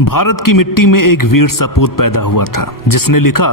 भारत की मिट्टी में एक वीर सपूत पैदा हुआ था जिसने लिखा,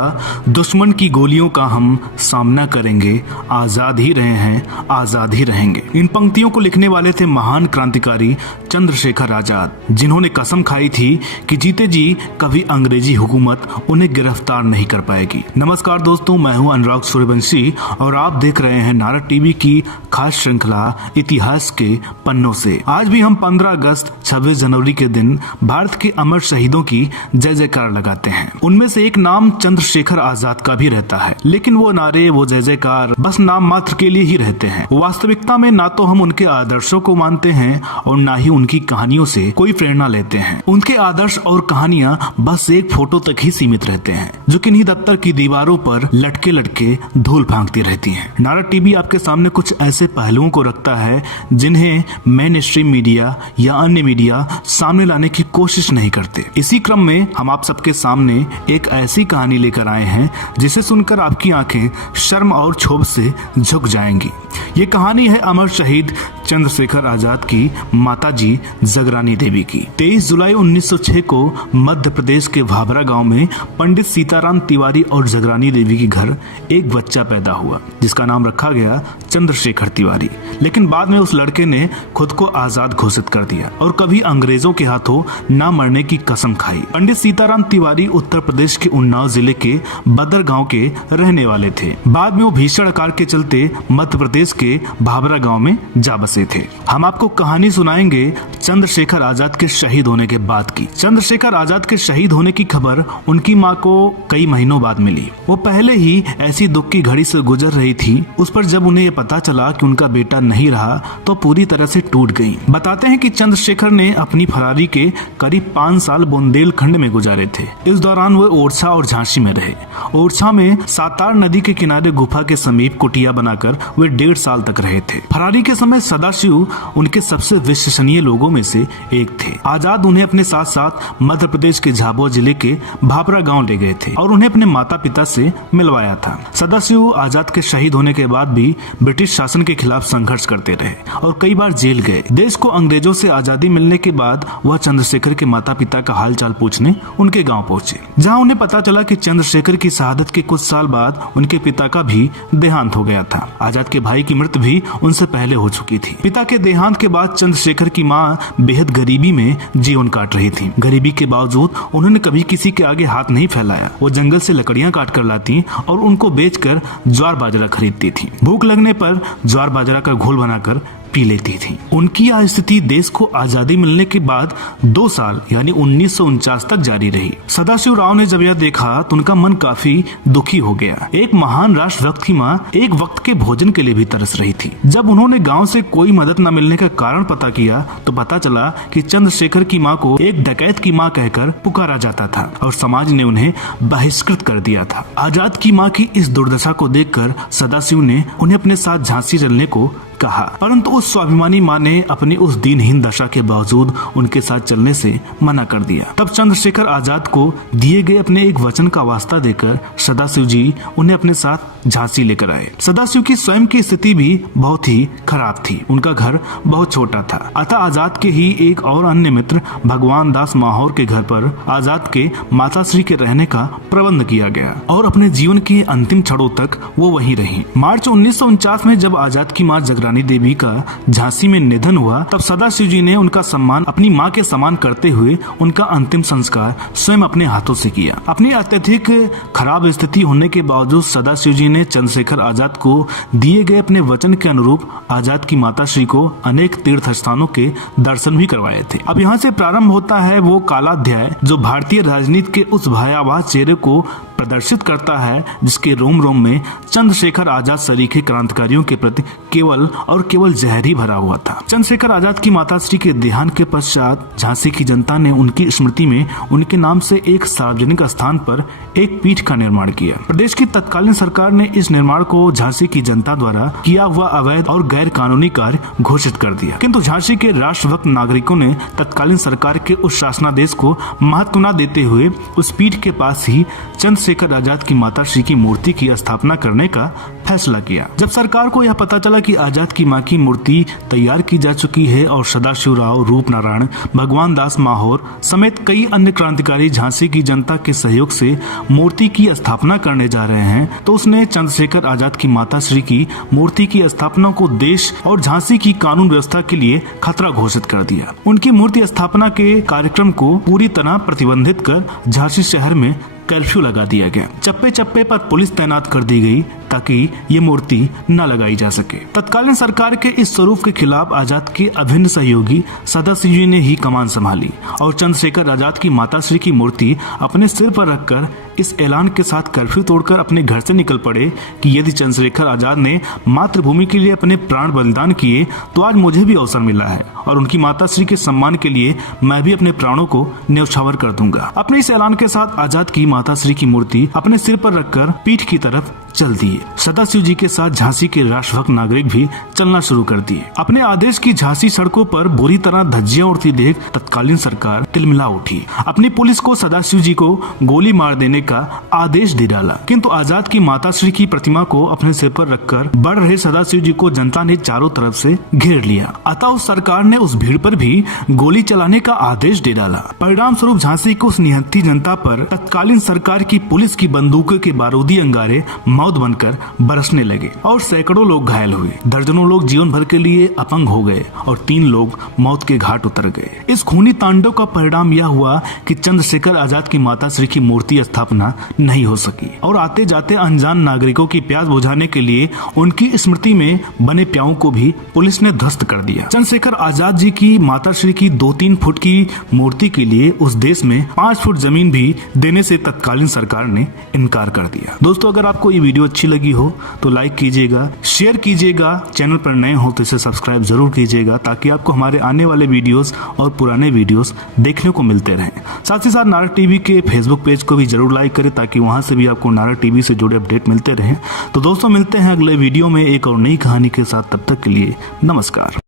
दुश्मन की गोलियों का हम सामना करेंगे, आजाद ही रहे हैं, आजाद ही रहेंगे। इन पंक्तियों को लिखने वाले थे महान क्रांतिकारी चंद्रशेखर आजाद, जिन्होंने कसम खाई थी कि जीते जी कभी अंग्रेजी हुकूमत उन्हें गिरफ्तार नहीं कर पाएगी। नमस्कार दोस्तों, मैं हूं अनुराग सूर्यवंशी और आप देख रहे हैं नारा टीवी की खास श्रृंखला इतिहास के पन्नों से। आज भी हम 15 अगस्त 26 जनवरी के दिन भारत के अमर शहीदों की जय जयकार लगाते हैं। उनमें से एक नाम चंद्रशेखर आजाद का भी रहता है, लेकिन वो नारे, वो जय जयकार बस नाम मात्र के लिए ही रहते हैं। वास्तविकता में ना तो हम उनके आदर्शों को मानते हैं और ना ही उनकी कहानियों से कोई प्रेरणा लेते हैं। उनके आदर्श और कहानियां बस एक फोटो तक ही सीमित रहते हैं, जो किन्हीं दफ्तर की दीवारों पर लटके लटके धूल फांकती रहती हैं। नारा टीवी आपके सामने कुछ ऐसे पहलुओं को रखता है जिन्हें मेन स्ट्रीम मीडिया या अन्य मीडिया सामने लाने की कोशिश नहीं करते। इसी क्रम में हम आप सबके सामने एक ऐसी कहानी लेकर आए हैं जिसे सुनकर आपकी आंखें शर्म और क्षोभ से झुक जाएंगी। ये कहानी है अमर शहीद चंद्रशेखर आजाद की माताजी जगरानी देवी की। 23 जुलाई 1906 को मध्य प्रदेश के भाभरा गांव में पंडित सीताराम तिवारी और जगरानी देवी के घर एक बच्चा पैदा हुआ जिसका नाम रखा गया चंद्रशेखर तिवारी। लेकिन बाद में उस लड़के ने खुद को आजाद घोषित कर दिया और कभी अंग्रेजों के हाथों न मरने की कसम खाई। पंडित सीताराम तिवारी उत्तर प्रदेश के उन्नाव जिले के बदर गांव के रहने वाले थे। बाद में वो भीषण अकाल के चलते मध्य प्रदेश के भाभरा गांव में जा बसे थे। हम आपको कहानी सुनाएंगे चंद्रशेखर आजाद के शहीद होने के बाद की। चंद्रशेखर आजाद के शहीद होने की खबर उनकी मां को कई महीनों बाद मिली। वो पहले ही ऐसी दुख की घड़ी से गुजर रही थी। उस पर जब उन्हें ये पता चला कि उनका बेटा नहीं रहा तो पूरी तरह से टूट गई। बताते हैं कि चंद्रशेखर ने अपनी फरारी के करीब 5 साल बुंदेलखंड में गुजारे थे। इस दौरान वे ओरछा और झांसी में रहे। ओरछा में सातार नदी के किनारे गुफा के समीप कुटिया बनाकर वे 1.5 साल तक रहे थे। फरारी के समय सदाशिव उनके सबसे विश्वसनीय लोगों में से एक थे। आजाद उन्हें अपने साथ साथ मध्य प्रदेश के झाबुआ जिले के भाभरा गांव ले गए थे और उन्हें अपने माता पिता से मिलवाया था। सदाशिव आजाद के शहीद होने के बाद भी ब्रिटिश शासन के खिलाफ संघर्ष करते रहे और कई बार जेल गए। देश को अंग्रेजों से आजादी मिलने के बाद वह चंद्रशेखर के माता पिता का हालचाल पूछने उनके गांव पहुंचे, जहां उन्हें पता चला कि चंद्रशेखर की शहादत के कुछ साल बाद उनके पिता का भी देहांत हो गया था। आजाद के भाई की मृत्यु भी उनसे पहले हो चुकी थी। पिता के देहांत के बाद चंद्रशेखर की मां बेहद गरीबी में जीवन काट रही थी। गरीबी के बावजूद उन्होंने कभी किसी के आगे हाथ नहीं फैलाया। वो जंगल से लकड़ियां काट कर लाती और उनको बेचकर ज्वार बाजरा खरीदती थी। भूख लगने पर ज्वार बाजरा का घोल बनाकर पी लेती थी। उनकी यह स्थिति देश को आजादी मिलने के बाद 2 साल यानी 1949 तक जारी रही। सदाशिव राव ने जब यह देखा तो उनका मन काफी दुखी हो गया। एक महान राष्ट्रभक्त की मां एक वक्त के भोजन के लिए भी तरस रही थी। जब उन्होंने गांव से कोई मदद न मिलने का कारण पता किया तो पता चला कि चंद्रशेखर की मां को एक डकैत की मां कहकर पुकारा जाता था और समाज ने उन्हें बहिष्कृत कर दिया था। आजाद की मां की इस दुर्दशा को देखकर सदाशिव ने उन्हें अपने साथ झांसी चलने को कहा, परंतु उस स्वाभिमानी मां ने अपनी उस दीनहीन दशा के बावजूद उनके साथ चलने से मना कर दिया। तब चंद्रशेखर आजाद को दिए गए अपने एक वचन का वास्ता देकर सदाशिव जी उन्हें अपने साथ झांसी लेकर आए। सदाशिव की स्वयं की स्थिति भी बहुत ही खराब थी। उनका घर बहुत छोटा था, अतः आजाद के ही एक और अन्य मित्र भगवान दास माहौर के घर पर आजाद के माताश्री के रहने का प्रबंध किया गया और अपने जीवन के अंतिम क्षणों तक वो वहीं रही। मार्च 1949 में जब आजाद की मां जगरानी देवी का झांसी में निधन हुआ तब सदाशिव जी ने उनका सम्मान अपनी मां के समान करते हुए उनका अंतिम संस्कार स्वयं अपने हाथों से किया। अपनी अत्यधिक खराब स्थिति होने के बावजूद सदाशिव जी ने चंद्रशेखर आजाद को दिए गए अपने वचन के अनुरूप आजाद की माताश्री को अनेक तीर्थ स्थानों के दर्शन भी करवाए थे। अब यहाँ से प्रारंभ होता है वो कालाध्याय जो भारतीय राजनीति के उस भयावह चेहरे को प्रदर्शित करता है जिसके रोम रोम में चंद्रशेखर आजाद सरीखे क्रांतिकारियों के प्रति केवल और केवल जहर ही भरा हुआ था। चंद्रशेखर आजाद की माताश्री के देहांत के पश्चात झांसी की जनता ने उनकी स्मृति में उनके नाम से एक सार्वजनिक स्थान पर एक पीठ का निर्माण किया। प्रदेश की तत्कालीन सरकार ने इस निर्माण को झांसी की जनता द्वारा किया हुआ अवैध और गैर कानूनी कार्य घोषित कर दिया, किंतु झांसी के राष्ट्रभक्त नागरिकों ने तत्कालीन सरकार के उस शासनादेश को महत्व न देते हुए उस पीठ के पास ही चंद्रशेखर आजाद की माताश्री की मूर्ति की स्थापना करने का फैसला किया। जब सरकार को यह पता चला कि आजाद की मां की मूर्ति तैयार की जा चुकी है और सदाशिवराव, रूपनारायण, भगवान दास माहौर समेत कई अन्य क्रांतिकारी झांसी की जनता के सहयोग से मूर्ति की स्थापना करने जा रहे हैं, तो उसने चंद्रशेखर आजाद की माताश्री की मूर्ति की स्थापना को देश और झांसी की कानून व्यवस्था के लिए खतरा घोषित कर दिया। उनकी मूर्ति स्थापना के कार्यक्रम को पूरी तरह प्रतिबंधित कर झांसी शहर में कर्फ्यू लगा दिया गया। चप्पे चप्पे पर पुलिस तैनात कर दी गई ताकि ये मूर्ति न लगाई जा सके। तत्कालीन सरकार के इस स्वरूप के खिलाफ आजाद के अभिन्न सहयोगी सदाशिव जी ने ही कमान संभाली और चंद्रशेखर आजाद की माताश्री की मूर्ति अपने सिर पर रखकर इस ऐलान के साथ कर्फ्यू तोड़कर अपने घर से निकल पड़े कि यदि चंद्रशेखर आजाद ने मातृभूमि के लिए अपने प्राण बलिदान किए तो आज मुझे भी अवसर मिला है और उनकी माताश्री के सम्मान के लिए मैं भी अपने प्राणों को न्यौछावर कर दूंगा। अपने इस ऐलान के साथ आजाद की माताश्री की मूर्ति अपने सिर पर रखकर पीठ की तरफ चल दिए। सदाशिव जी के साथ झांसी के राष्ट्रभक्त नागरिक भी चलना शुरू कर दिए। अपने आदेश की झांसी सड़कों पर बुरी तरह धज्जियां उड़ती देख तत्कालीन सरकार तिलमिला उठी। अपनी पुलिस को सदाशिव जी को गोली मार देने का आदेश दे डाला, किंतु आजाद की माताश्री की प्रतिमा को अपने सिर पर रखकर बढ़ रहे सदाशिव जी को जनता ने चारों तरफ से घेर लिया। अतः उस सरकार ने उस भीड़ पर भी गोली चलाने का आदेश दे डाला। परिणाम स्वरूप झांसी को उस निहत्थी जनता पर तत्कालीन सरकार की पुलिस की बंदूकों के बारूदी अंगारे मौत बनकर बरसने लगे और सैकड़ों लोग घायल हुए। दर्जनों लोग जीवन भर के लिए अपंग हो गए और 3 लोग मौत के घाट उतर गए। इस खूनी तांडव का परिणाम यह हुआ कि चंद्रशेखर आजाद की माताश्री की मूर्ति स्थापना नहीं हो सकी और आते जाते अनजान नागरिकों की प्यास बुझाने के लिए उनकी स्मृति में बने प्याऊ को भी पुलिस ने ध्वस्त कर दिया। चंद्रशेखर आजाद जी की माताश्री की 2-3 फुट की मूर्ति के लिए उस देश में 5 फुट जमीन भी देने से तत्कालीन सरकार ने इनकार कर दिया। दोस्तों, अगर आपको ये वीडियो अच्छी लगी हो तो लाइक कीजिएगा, शेयर कीजिएगा, चैनल पर नए हो तो इसे सब्सक्राइब जरूर कीजिएगा ताकि आपको हमारे आने वाले वीडियोस और पुराने वीडियोस देखने को मिलते रहें। साथ ही साथ नारद टीवी के फेसबुक पेज को भी जरूर लाइक करें ताकि वहां से भी आपको नारद टीवी से जुड़े अपडेट मिलते रहें। तो दोस्तों, मिलते हैं अगले वीडियो में एक और नई कहानी के साथ। तब तक के लिए नमस्कार।